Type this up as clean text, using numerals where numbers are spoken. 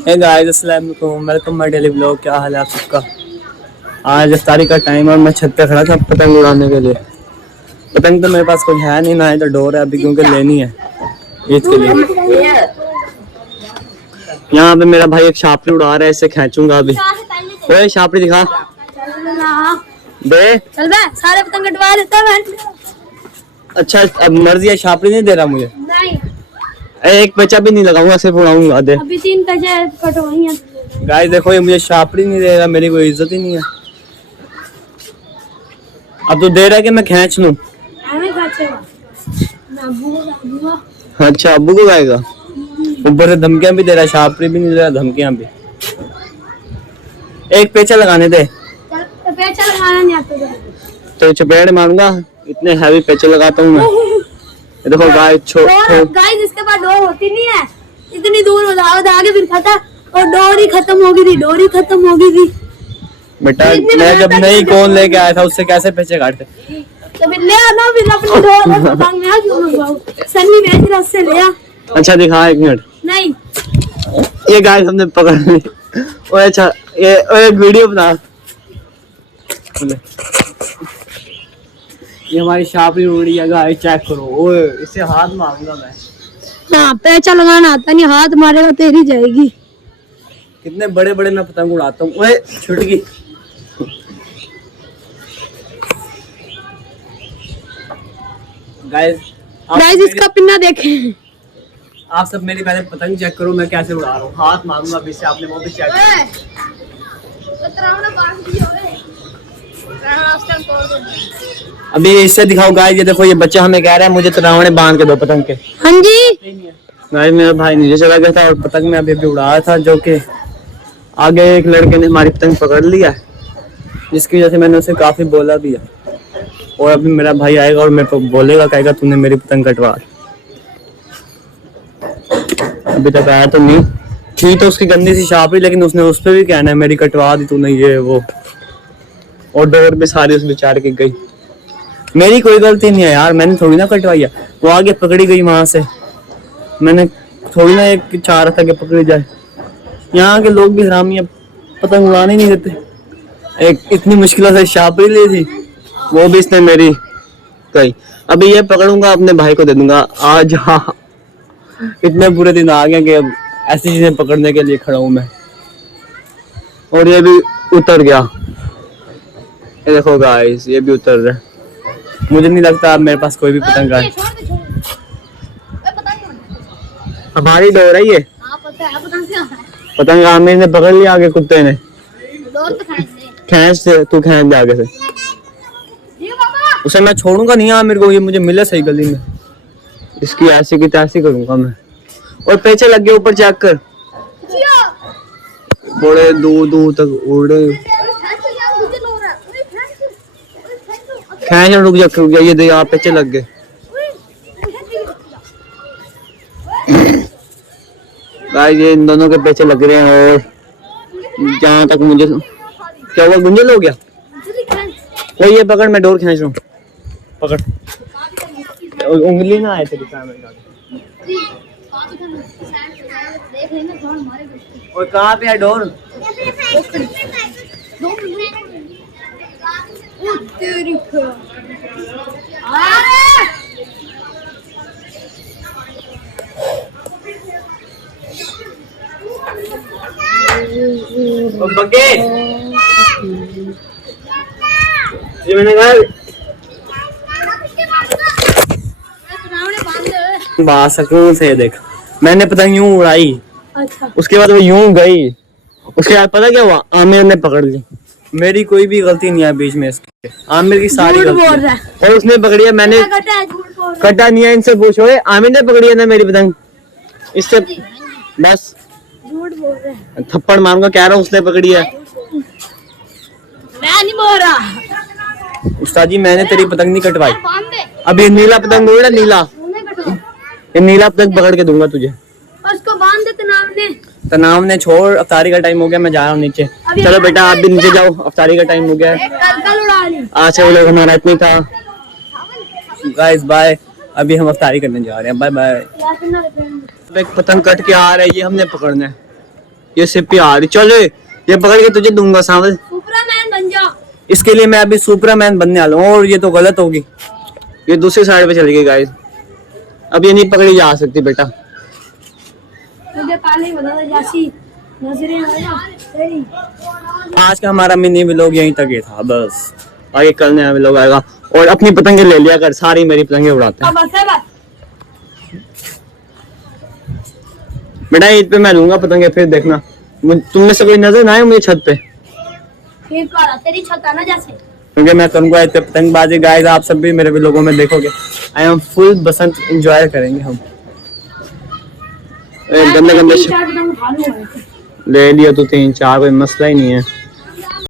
Hey guys अस्सलाम वालेकुम, welcome my daily blog. क्या हाल है आप सबका। आज इफ्तारी का टाइम और मैं छत पे खड़ा था पतंग उड़ाने के लिए। पतंग तो मेरे पास कुछ है नहीं, ना है तो डोर है अभी, क्योंकि लेनी है ईद के लिए। यहाँ पे मेरा भाई एक छापड़ी उड़ा रहा है, इससे खींचूंगा अभी। ओए छापड़ी दिखा दे। चल बे, सारे पतंग कटवा देता मैं। अच्छा अब मर्जी है, छापड़ी नहीं दे रहा मुझे। नहीं, एक पैसा भी नहीं लगाऊंगा, सिर्फ उड़ाऊंगा। दे अभी 3 पैसे कटवाई हैं। गाइस देखो, ये मुझे छापड़ी नहीं दे रहा, मेरी कोई इज्जत ही नहीं है। अब तो दे रहा है कि मैं खींच लूं। अच्छा अब्बू को गाएगा, ऊपर से धमकियां भी दे रहा है, छापड़ी भी नहीं दे रहा, धमकियां भी। एक पेचा लगाने दे। पैसा लगाना नहीं आता तो चपेड़ मारूंगा, इतने हैवी पेचे लगाता हूँ मैं। ये देखो गाइस, गाइस इसके पास डोर होती नहीं है, इतनी दूर आगे फिर खाता और डोर ही खत्म हो गई थी, डोर ही खत्म हो गई थी। बेटा मैं जब नई कौन लेके आया था उससे कैसे पेचे काटते। तो फिर ले आना, फिर अपनी डोर पतंग में क्यों मंगवाओ, सन्नी बेच रहा उससे ले आ। अच्छा दिखा, एक मिनट। नहीं ये गाइस हमने पकड़ ली। ओए अच्छा ये एक वीडियो बना। ये हमारी छापड़ी उड़ी है गाइस, चेक करो। ओए इससे हाथ मारूंगा मैं। हाँ, पैसा लगाना आता नहीं, हाथ मारेगा तेरी जाएगी। कितने बड़े बड़े मैं पतंग उड़ाता हूँ। ओए छूट गई। गाइस इसका पिन्ना देखें। आप सब मेरी पहले पतंग चेक करो, मैं कैसे उड़ा रहा हूँ। हाथ मारूंगा अभी से, आपने वो भी चेक करो। अभी इससे दिखाओ गाइस, ये देखो ये बच्चा हमें कह रहा है मुझे तरावने बांध के दो पतंग के। हाँ जी गाइस मेरा भाई नीचे चला गया था और पतंग में अभी उड़ा रहा था, जो कि आगे एक लड़के ने हमारी पतंग पकड़ लिया, जिसकी वजह से मैंने उसे काफी बोला भी है। और अभी मेरा भाई आएगा और मेरे को बोलेगा, कहेगा तूने मेरी पतंग कटवा। अभी तक आया तो नहीं, थी तो उसकी गंदी सी छापड़ी, लेकिन उसने उस पर भी कहना है मेरी कटवा दी तूने, ये वो। और डोर भी सारी उस बेचारे की गई। मेरी कोई गलती नहीं है यार, मैंने थोड़ी ना कटवाई है, वो आगे पकड़ी गई वहां से। मैंने थोड़ी ना एक चाह रहा था कि पकड़ी जाए। यहाँ के लोग भी हरामी है, पतंग उड़ाने नहीं देते। एक इतनी मुश्किल से छापड़ी ली थी, वो भी इसने मेरी कही। अभी ये पकड़ूंगा, अपने भाई को दे दूंगा आज। हाँ इतने बुरे दिन आ गए कि अब ऐसी चीजें पकड़ने के लिए खड़ा हूं मैं। और ये भी उतर गया, ये देखो गाइस ये भी उतर रहा है। मुझे नहीं लगता अब मेरे पास कोई भी पतंग है। हमारी डोर है ये। पतंग आमिर ने पकड़ लिया, आगे कुत्ते ने। खींच से तू, खींच दे आगे से। उसे मैं छोड़ूंगा नहीं आमिर को, ये मुझे मिले सही गली में, इसकी ऐसी की तैसी करूंगा मैं। और पेचे लग गए ऊपर, चेक कर, बड़े दूर दूर तक उड़े। खैर रुक जा, ये दे यहाँ पेचे लग गए। गाइस ये इन दोनों के पेचे लग रहे हैं। और जहाँ तक मुझे क्या हुआ, गुंजल हो गया। वो ये पकड़, मैं डोर खींच रहा हूँ, पकड़। उंगली ना आए तेरी कैमरे। और कहाँ पे है डोर। ये मैंने कहा बात सकूं से, देख मैंने पतंग यूं उड़ाई। अच्छा। उसके बाद वो यूं गई, उसके बाद पता क्या हुआ, आमिर ने पकड़ ली। मेरी कोई भी गलती नहीं है बीच में, इसके आमिर की सारी गलती है। और उसने पकड़ी है, मैंने कटा नहीं है। इनसे पूछो, आमिर ने पकड़ी है ना मेरी पतंग, इससे बस झूठ बोल रहा है। थप्पड़ मारूंगा, कह रहा हूँ उसने पकड़ी है। मैं नहीं बोल रहा उस्ताद जी, मैंने तेरी पतंग नहीं कटवाई। अब ये नीला पतंग उड़ रहा, नीला, ये नीला पतंग पकड़ के दूंगा तुझे। उसको बांध दे तनाव ने छोड़, अफ्तारी का टाइम हो गया, मैं जा रहा हूँ नीचे। चलो बेटा आप भी नीचे जाओ, अफ्तारी का टाइम हो गया है। आज से लोग हमारा इतना था। गाइस बाय, अभी हम अफ्तारी करने जा रहे हैं, बाय बाय। एक पतंग कट के आ रहा है, ये हमने पकड़ना है। ये सिर्फ प्यार। चल ये पकड़ के तुझे दूंगा सांवल। सुपरमैन बन जा। इसके लिए मैं अभी सुपरमैन बनने वाला हूँ और ये तो गलत होगी। ये दूसरी साइड पे चली गई गाइस। अब ये नहीं पकड़ी जा सकती बेटा। मुझे पहले ही बता था जैसी नजरें आया तेरी। आज का हमारा मिनी व्लॉग यहीं तक ही था बस। आगे कल नया व्लॉग आएगा। और अपनी पतंगे ले लिया कर, सारी मेरी पतंगे उड़ाते हैं अब बस है बस। बेटा। ईद पे मैं लूंगा पतंगे, फिर देखना तुमने से कोई नजर ना आए मुझे छत पे, फिर कर तेरी छत है ना जैसे। क्योंकि मैं करूंगा ईद पे पतंगबाजी। गाइस आप सब भी मेरे व्लॉगों में देखोगे। I am full Basant enjoy करेंगे हम। गंदे गंदे तीन चार पतंग उठा लूंगा। ले लिया तू 3-4, कोई मसला ही नहीं है।